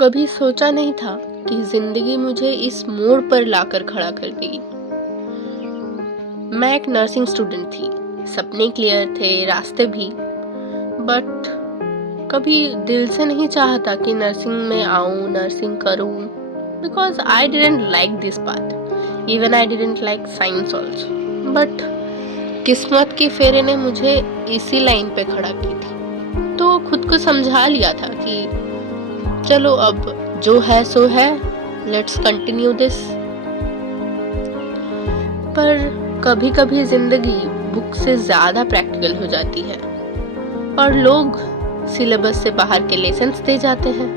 कभी सोचा नहीं था कि जिंदगी मुझे इस मोड़ पर लाकर खड़ा कर देगी। मैं एक नर्सिंग स्टूडेंट थी, सपने क्लियर थे, रास्ते भी। बट कभी दिल से नहीं चाहता कि नर्सिंग में आऊं, नर्सिंग करूं, because I didn't like this path. Even I didn't like science also. But किस्मत के फेरे ने मुझे इसी लाइन पे खड़ा की थी, तो खुद को समझा लिया था कि चलो अब जो है सो है, लेट्स कंटिन्यू दिस। पर कभी कभी जिंदगी बुक से ज्यादा प्रैक्टिकल हो जाती है और लोग सिलेबस से बाहर के लेसन्स दे जाते हैं।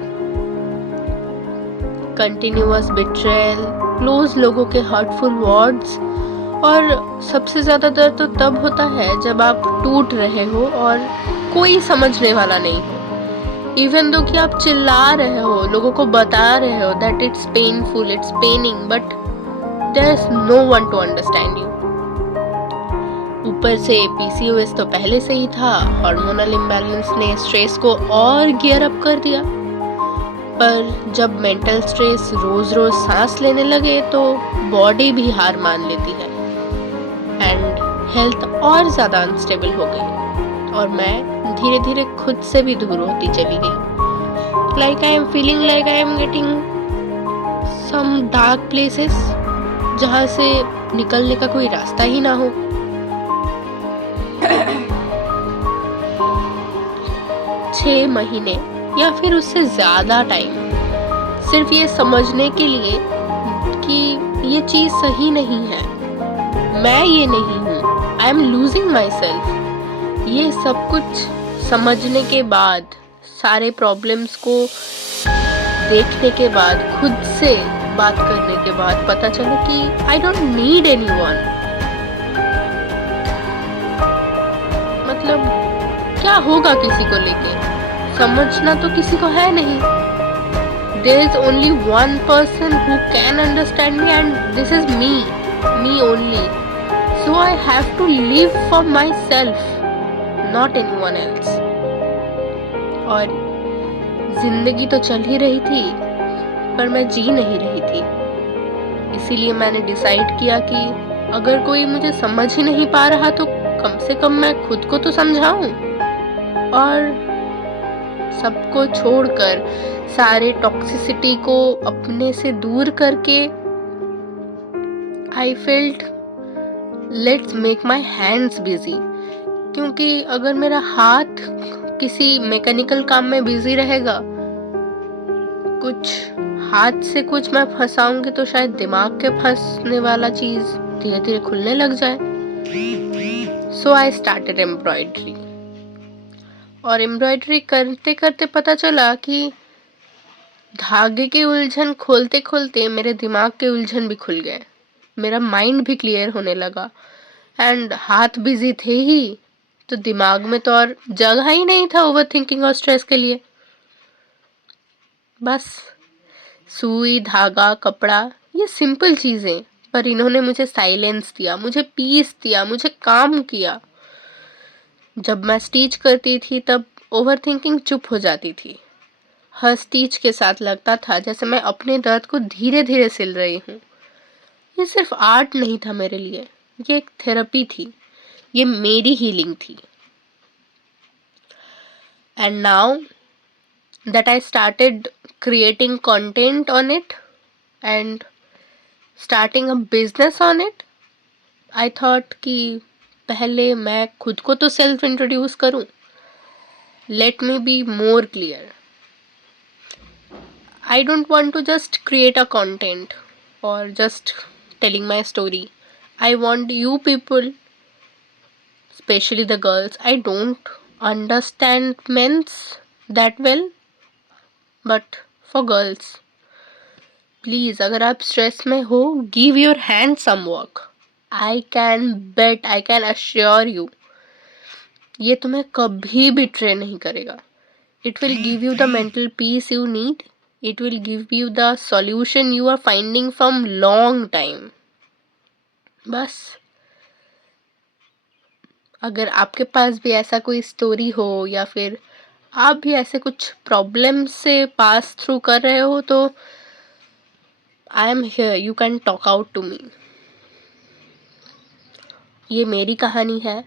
कंटिन्यूअस बिट्रेयल, क्लोज लोगों के हर्टफुल वर्ड्स, और सबसे ज्यादा दर्द तो तब होता है जब आप टूट रहे हो और कोई समझने वाला नहीं हो। इवन दो कि आप चिल्ला रहे हो, लोगों को बता रहे हो that it's painful, it's paining, but there is no one to understand you. ऊपर से पीसीओएस तो पहले से ही था, हार्मोनल इम्बैलेंस ने स्ट्रेस को और गियर अप कर दिया। पर जब मेंटल स्ट्रेस रोज रोज सांस लेने लगे तो बॉडी भी हार मान लेती है एंड हेल्थ और ज्यादा अनस्टेबल हो गई और मैं धीरे धीरे खुद से भी दूर होती चली गई। Like I am feeling like I am getting some dark places जहाँ से निकलने का कोई रास्ता ही ना हो। छह महीने या फिर उससे ज्यादा टाइम सिर्फ ये समझने के लिए कि ये चीज सही नहीं है, मैं ये नहीं हूँ, I am losing my self. ये सब कुछ समझने के बाद, सारे प्रॉब्लम्स को देखने के बाद, खुद से बात करने के बाद पता चला कि आई डोंट नीड एनीवन। मतलब क्या होगा किसी को लेके, समझना तो किसी को है नहीं। There is only one person who can understand me and this is me only. So I have to live for myself, not anyone else. और जिंदगी तो चल ही रही थी पर मैं जी नहीं रही थी। इसीलिए मैंने डिसाइड किया कि अगर कोई मुझे समझ ही नहीं पा रहा तो कम से कम मैं खुद को तो समझाऊं। और सबको छोड़कर, सारे टॉक्सिसिटी को अपने से दूर करके I felt let's make my hands busy. क्योंकि अगर मेरा हाथ किसी मैकेनिकल काम में बिजी रहेगा, कुछ हाथ से कुछ मैं फंसाऊंगी तो शायद दिमाग के फंसने वाला चीज धीरे धीरे खुलने लग जाए। सो आई स्टार्टेड एम्ब्रॉयडरी। और एम्ब्रॉयडरी करते करते पता चला कि धागे के उलझन खोलते खोलते मेरे दिमाग के उलझन भी खुल गए, मेरा माइंड भी क्लियर होने लगा। एंड हाथ बिजी थे ही तो दिमाग में तो और जगह ही नहीं था ओवर थिंकिंग और स्ट्रेस के लिए। बस सुई, धागा, कपड़ा, ये सिंपल चीजें, पर इन्होंने मुझे साइलेंस दिया, मुझे पीस दिया, मुझे काम किया। जब मैं स्टिच करती थी तब ओवर थिंकिंग चुप हो जाती थी। हर स्टिच के साथ लगता था जैसे मैं अपने दर्द को धीरे धीरे सिल रही हूँ। ये सिर्फ आर्ट नहीं था मेरे लिए, ये एक थेरेपी थी, ये मेरी हीलिंग थी। And now that I started creating content on it and starting a business on it, I thought कि पहले मैं खुद को तो सेल्फ इंट्रोड्यूस करूं। Let me be more clear. I don't want to just create a content or just telling my story. I want you people, especially the girls, I don't understand men's that well, but for girls, please अगर आप stress में हो, give your hand some work. I can bet, I can assure you, ये तुम्हें कभी भी drain नहीं करेगा। It will give you the mental peace you need, it will give you the solution you are finding from long time. बस अगर आपके पास भी ऐसा कोई स्टोरी हो या फिर आप भी ऐसे कुछ प्रॉब्लम से पास थ्रू कर रहे हो तो I am here, you can talk out to me. ये मेरी कहानी है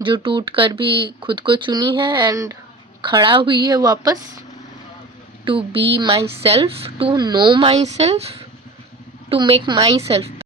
जो टूट कर भी खुद को चुनी है एंड खड़ा हुई है वापस, to be my self, to know my self, to make my self